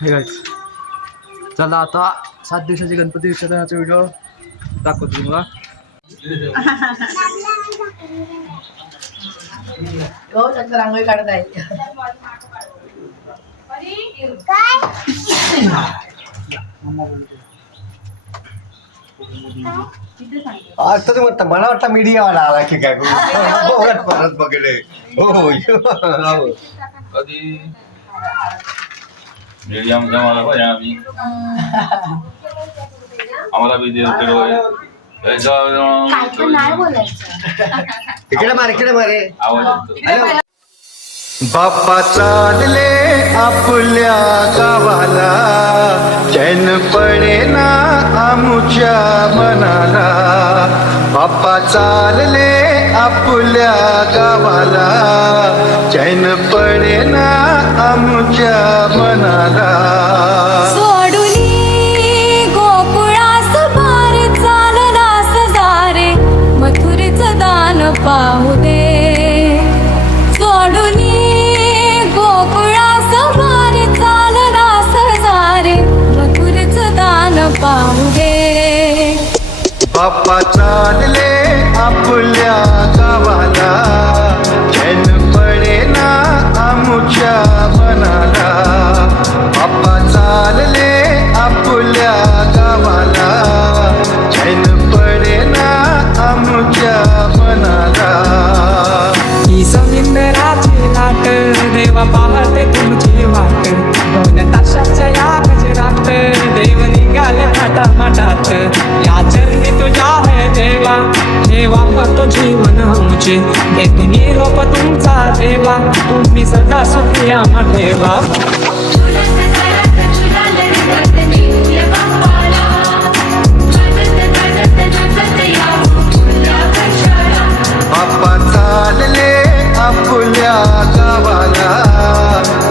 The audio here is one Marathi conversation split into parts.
हे guys. चला आता 7 दिवसाचे गणपती विसर्जनाचा व्हिडिओ दाखवतो तुम्हाला. रांगोळी काढत आहे. आज तर म्हणता मला वाटतं मीडियावाला आला की काय परत बघले. हो कधी मीडिया मध्ये मला पाहिजे आम्ही आम्हाला बी इकडे मारे आवाज बाप्पा चालले आपल्या गावाला चैन पडेना आमुच्या मनाला. बाप्पा चालले आपल्या गावाला चैन पडेना आमुच्या मनाला. गोकुळास बार चाललास सारे मथुरेचं दान पाहू दे. गोकुळास बार चाललास सारे मथुरेचं दान पाहू दे. बाप्पा चालले आपल्या गावाला चैन पडेना आमुच्या मनाला. बाप्पा चालले आपल्या गावाला चैन पडेना आमुच्या मनाला. ही समिंदराची लाट देवा पाहते तुमची वाट. 2 तासाच्या या गजरात देव निघाले थाटामाटात. या चरणी तुझ्या है देवा ठेवा फक्त जीवन आमचे. येथे निरोप तुमचा देवा तुम्ही सदा सुखी आम्हा ठेवा. बाप्पा चालले आपल्या गावाला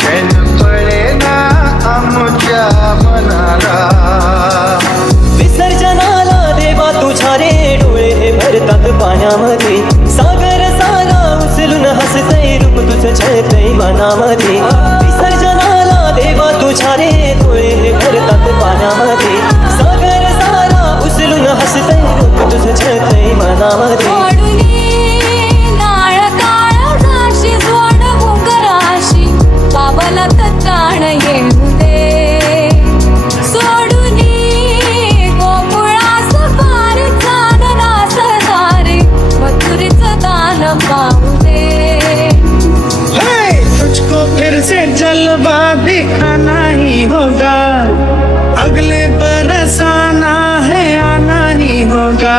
चैन पडेना आमुच्या मनाला. विसर्जनाला देवा तुझ्या रे डोळे भरतात पाण्यामध्ये. सागर सागा उचलून हसतय रूप तुझं छळतय मनामध्ये. विसर्जनाला देवा तुझ्या रे डोळे भरतात पाण्यामध्ये. सागर सागा उचलून हसतय रूप तुझं छळतय मनामध्ये. नाळ काळ जाशी जोड घुंगराशी बाबाला तत्काण येऊ दे. सोडून गोकुळास पार चाललास सारे मथुरेचं दान पाहू दे. तुझको फिर से जलवा दिखाना ही होगा. अगले बरस आना है आना ही होगा.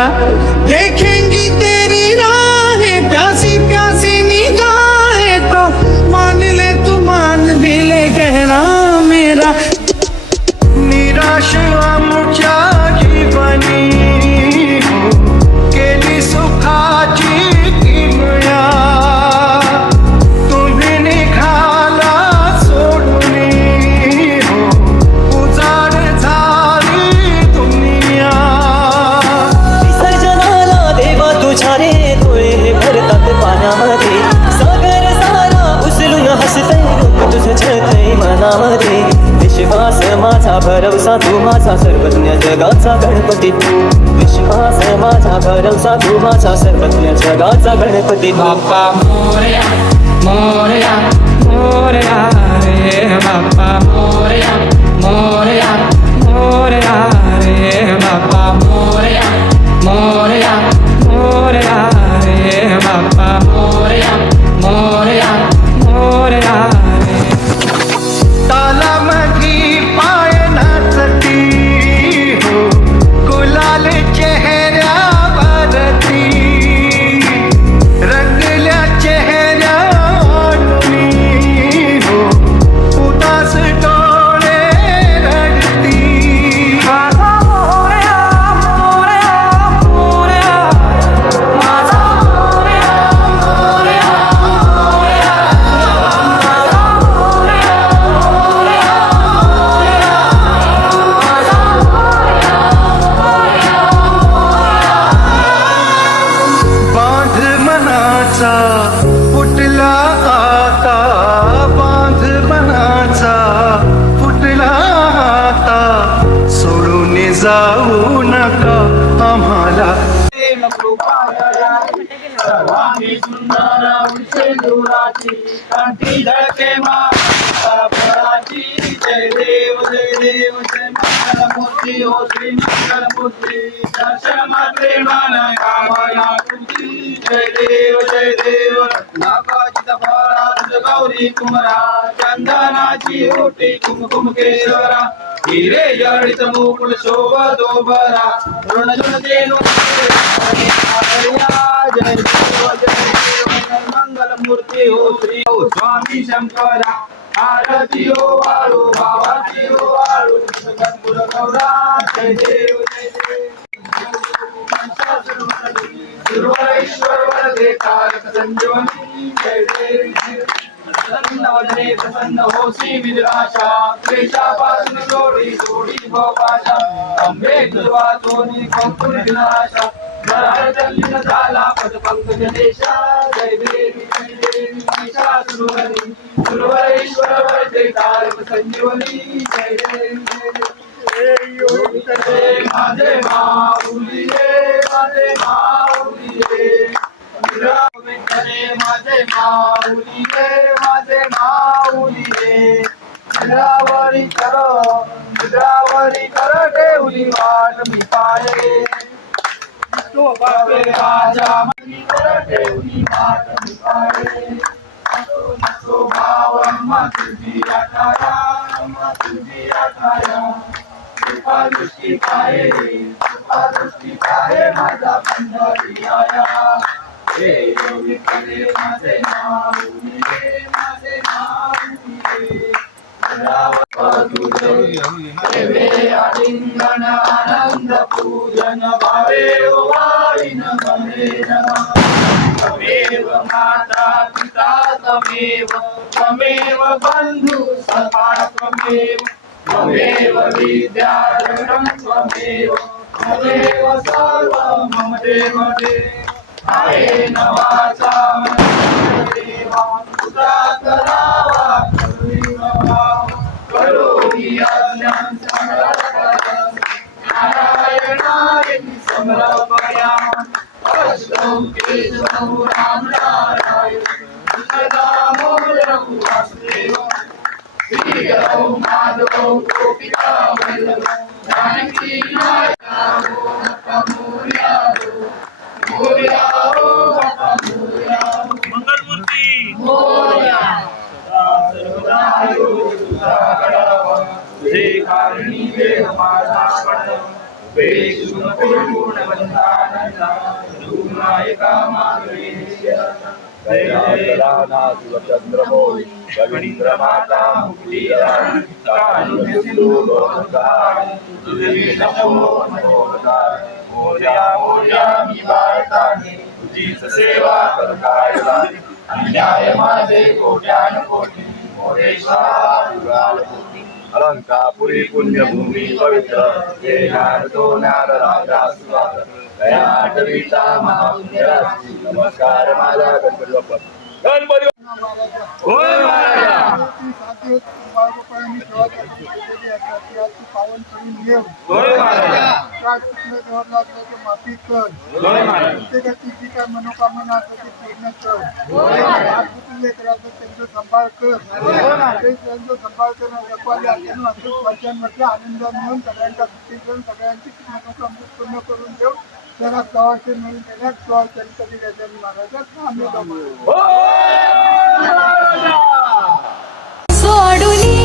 देखेंगी तेरी राहें प्यासी प्यासी निगाहें तो मान ले तू मान भी ले कहना मेरा. निराश आमुच्या जीवनी हो केली सुखाची किमया. तुम्ही निघाला सोडून हो उजाड झाली दुनिया. विसर्जनाला देवा तुझ्या रे डोळे भरतात पाण्यामध्ये. सागर सारा उचलून हसतय रूप तुझं छळतय मनामध्ये. विश्वास माझा भरवसा तू माझा सर्वज्ञ जगाचा गणपती तू. विश्वास माझा भरवसा तू माझा सर्वज्ञ जगाचा गणपती तू. बाप्पा मोरया मोरया मोरया रे बाप्पा मोरया मोरया मोरया रे बाप्पा मोरया मोरया मोरया रे बाप्पा मोरया मोरया मोरया रे. तालामधी पायनाचती हो गुलाल चेहऱ्यावरती. रंगल्या चेहऱ्यावरती हो उदास डोळे रडती. माझा मोरया मोरया मोरया माझा मोरया मोरया मोरया जाऊ नका आम्हाला. सर्वांगी सुंदर उंचेंदुराची कंठी झळके माताची. जय देव जय देव जय मंगलमूर्ती हो श्री मंगलमूर्ती. दर्शन मात्रे मन कामना तुझी. जय देव नागाजित फळा तुझ गौरी कुमरा. चंदनाची ओटी कुमकुम केशवरा. हिरे जडित मुकुट शोभतो बरा. ऋणजुनते जय देव मंगलमूर्ती हो श्री हो स्वामी शंकरा. आरती हो वाळू बाबाची हो वाळू. जगद्गुरु गौरा जय देव गुरुवरेश्वर वरदे कारक संजीवनी. जय देव प्रसन्न वदने प्रसन्न होसी विद्राशा. क्लेशापासून सोडी सोडी भवपाशा. अंबे दुर्वा सोनी कंकुर विनाशा. नरहरदल्लीन झाला पद पंकज देशा. जय देवी महिषासुरमर्दिनी. गुरुवरेश्वर वरदे कारक संजीवनी. जय देवी माझे माऊली रे माझे माऊली रे. माझे माऊली रे माझे माऊली रे. निद्रावरी कर ठेवली वाट मी पाये. तो बापे राजा मनी कर ठेवली वाट मी पाये. तो भाव अम्मा तुझी आठाया अम्मा तुझी आठाया. कृपा दृष्टी पाहे माझा पंढरी आया. हे योगी करे माझे माऊली रे माझे माऊली रे. देवे आलिंगन आनंद पूजन भावे वाळीन भरे नमः. त्वमेव माता पिता त्वमेव बंधु सखा त्वमेव विद्या द्रष्टं त्वमेव सर्व मम देव देव. आहे नवाचा देवा तुझा करावा करोही अज्ञान नारायणाय समर्पया. अष्टौ केशवौ राम नारायण दामोदरौ वासुदेव. श्रीहरौ माधवौ गोपिका वल्लभ. जानकी नायका मोरया मंगलमूर्ती मोरया. तुझे कारणी देह माझा पडला. पूर्णवंतानंदा नायका मागणे. चंद्रमोळी रवींद्र माता मुक्ती कारुण्य सिंधू लोकधारी. तुझे नमो नमोकार. मोरया मोरया मी भारताने तुझीच सेवा करताय. अन्याय माझे कोट्यान कोटी मोरेश्वरा. अलंकापुरी पुण्यभूमी पवित्र. तो नार राजा सुवार. दयाटवीचा महापुण्यराशी. नमस्कार माझा गणपती बाप्पा. गणपती होय महाराजा. पावन करून येऊ. होय महाराजा. काय कुठलं देवाला लागलं तर माफी कर. होय महाराजा. प्रत्येकाची जी काय मनोकामना असते ती पूर्ण कर. होय महाराजा. लेकराचं त्यांचं सांभाळ कर. त्यांचं सांभाळ करणं जपाले असताना असंच वर्षांमध्ये आनंद मिळून सगळ्यांचा सुट्टी करून सगळ्यांची मनोकामना पूर्ण करून देऊ. जरा गावाचे मिळून देण्यात कधी गजानन महाराजांना आम्ही जमू. सोडूनी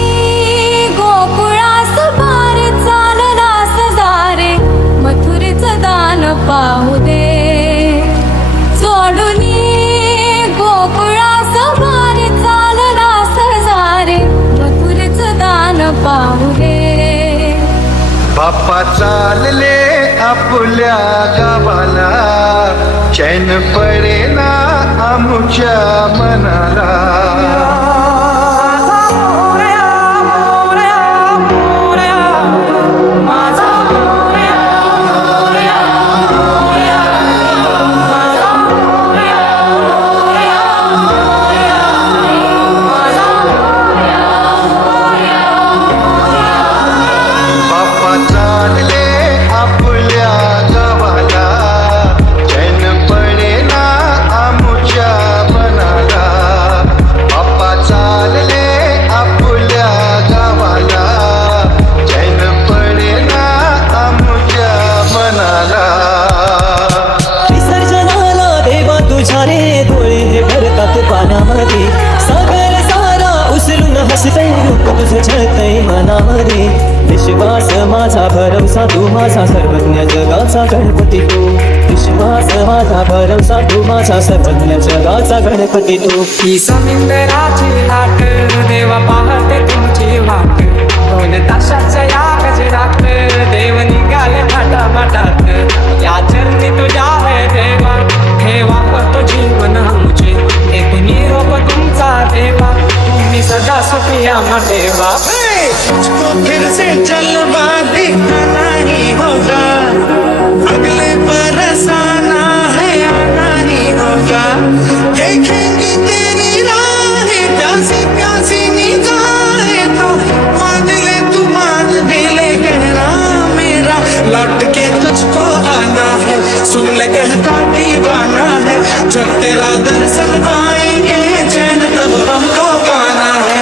गोकुळास पार चाललास दारे मथुरेचं दान पाहू दे. सोडूनी गोकुळास पार चाललास दारे मथुरेचं दान पाहू दे. बाप्पा चालले आपल्या गावाला. चैन पडेना आमुच्या मनाला. बाप्पा चालले छळतय मनामध्ये विश्वास माझा भरवसा तू माझा सर्वज्ञ जगाचा गणपती तू विश्वास माझा भरवसा तू माझा सर्वज्ञ जगाचा गणपती तू ही समिंदराची लाट देवा पाहते तुमची वाट दोन तासाच्या या गजरात देव निघाले माटात या चरणी तुझ्या है देवा ठेवा तो जीवन आमचे एक निरोप तुमचा देवा तुम्ही सदा सुखी आम्हा देवा तुझको फिर से जलवा दिखाना ही होगा अगले बरस आना है आना ही होगा देखेंगे तेरी राहें प्यासी प्यासी निगाहें तो मान ले तू मान भी ले कहना मेरा लौट के तुझको आना है सुन ले कहता दीवाना है जब तेरा दर्शन पाएंगे चैन तब हमको पाना है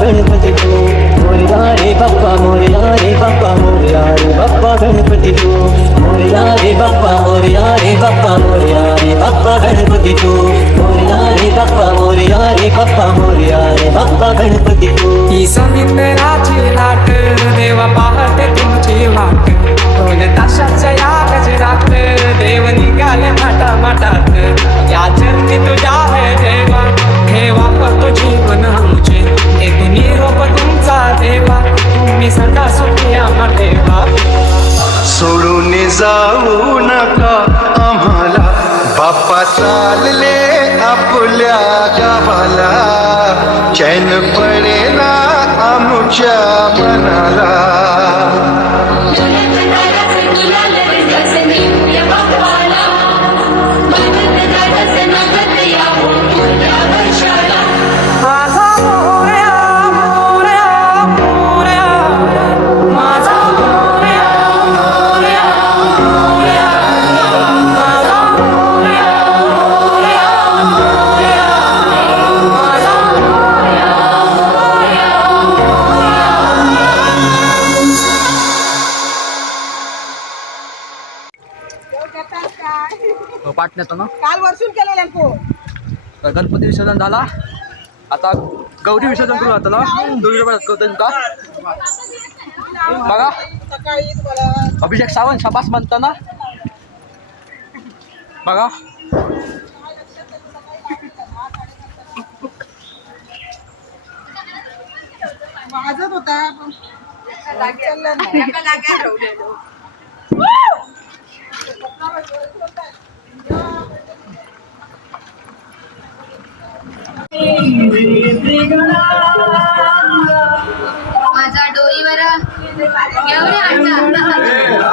गणपती तू मोरया रे बाप्पा मोरया रे बाप्पा मोरया रे बाप्पा गणपती तू मोरया रे बाप्पा मोरया रे बाप्पा मोरया रे बाप्पा गणपती तू मोरया रे बाप्पा मोरया रे बाप्पा मोरया रे बाप्पा गणपती तू ही समिंदराची लाट देवा पाहते तुमची वाट दोन तासाच्या या गजरात देव निघाले माटात या चरणी तुझ्या है देवा ठेवा तो जीवन आमचे एक निरोप तुमचा देवा तुम्ही सदा सुखी आम्हा देवा सोडून जाऊ नका आम्हाला बाप्पा चालले आपल्या गावाला चैन पडेना आमच्या मनाला पाटण्यात ना काल वर्षून केलेलं तर गणपती विसर्जन झाला आता गौरी विसर्जन करू आता बघा अभिषेक सावंत शबास म्हणताना बघा वाजत होता माझा डोईवर एवढे आणतात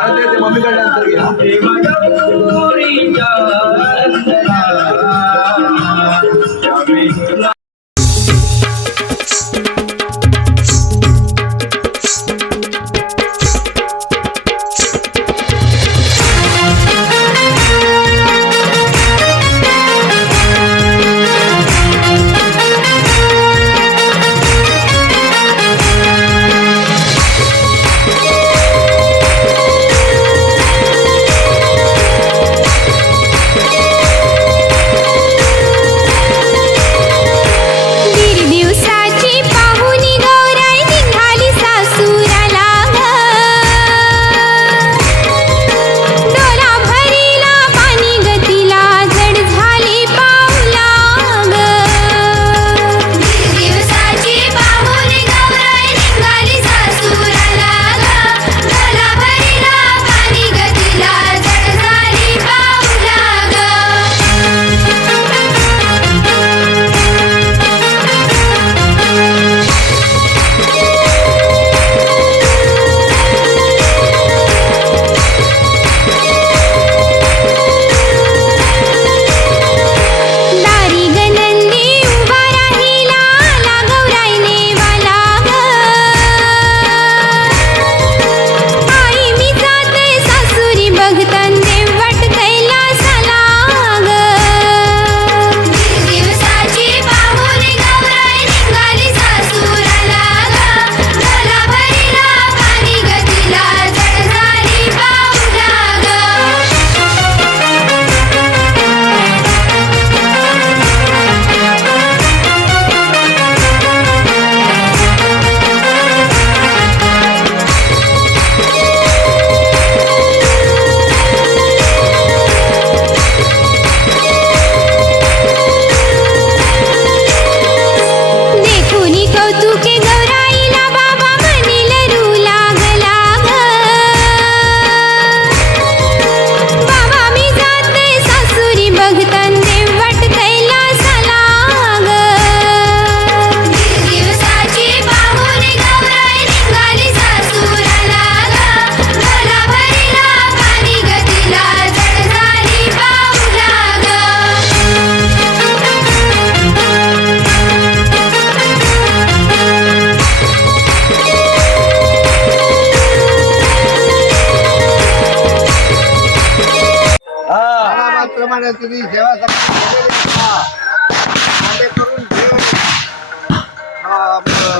त्याप्रमाणे तुम्ही सेवा करून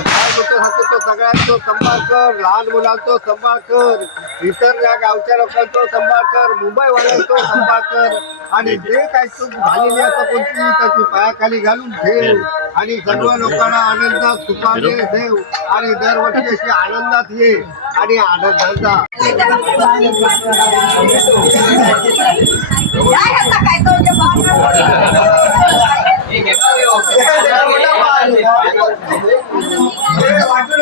काय सांगतो तो सगळ्यांचा सांभाळ कर, लहान मुलांचा सांभाळ कर, इतर या गावच्या लोकांचा सांभाळ कर, मुंबईवाल्यांचा सांभाळ कर आणि जे काही चूक झालेली असं कोणती त्याची पायाखाली घालून ठेव आणि सर्व लोकांना आनंदात सुखाने ठेव आणि दरवर्षी अशी आनंदात ये आणि आनंदाचा वाटू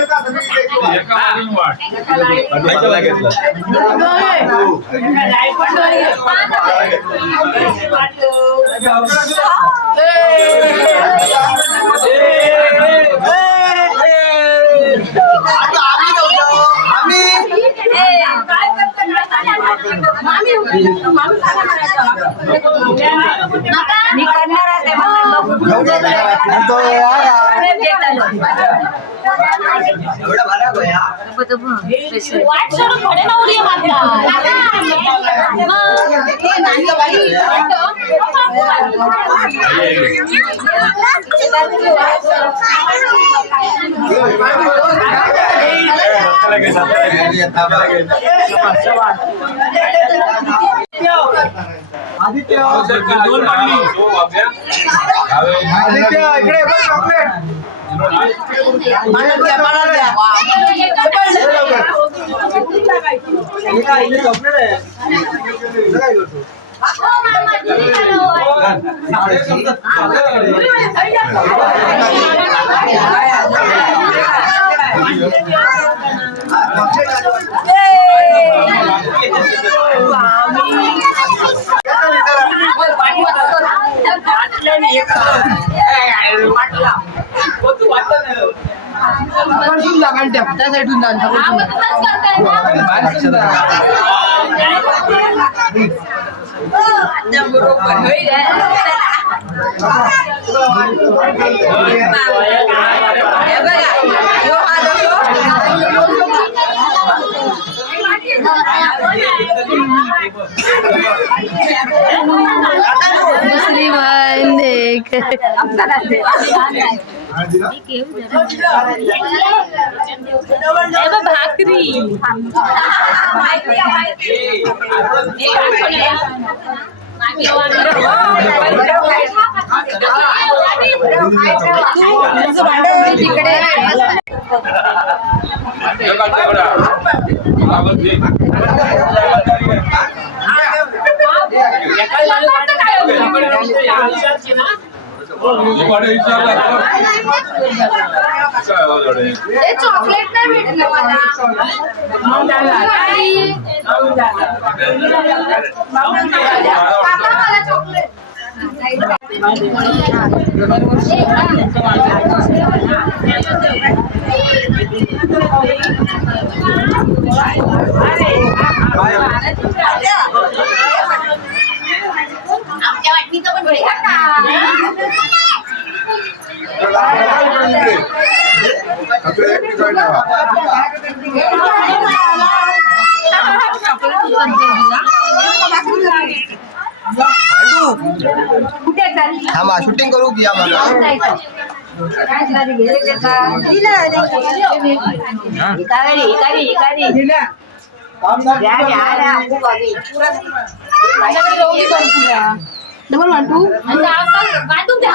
नका मी करणार आहे आदित्य इकडे चॉकलेट दुसरी वन देख भाकरी चॉकलेट नाही भेटलं मला चॉकलेट आमच्या वाटणीचं पण भेटा का थांबा शूटिंग करू की आम्हाला डबल वाटू वाटू द्या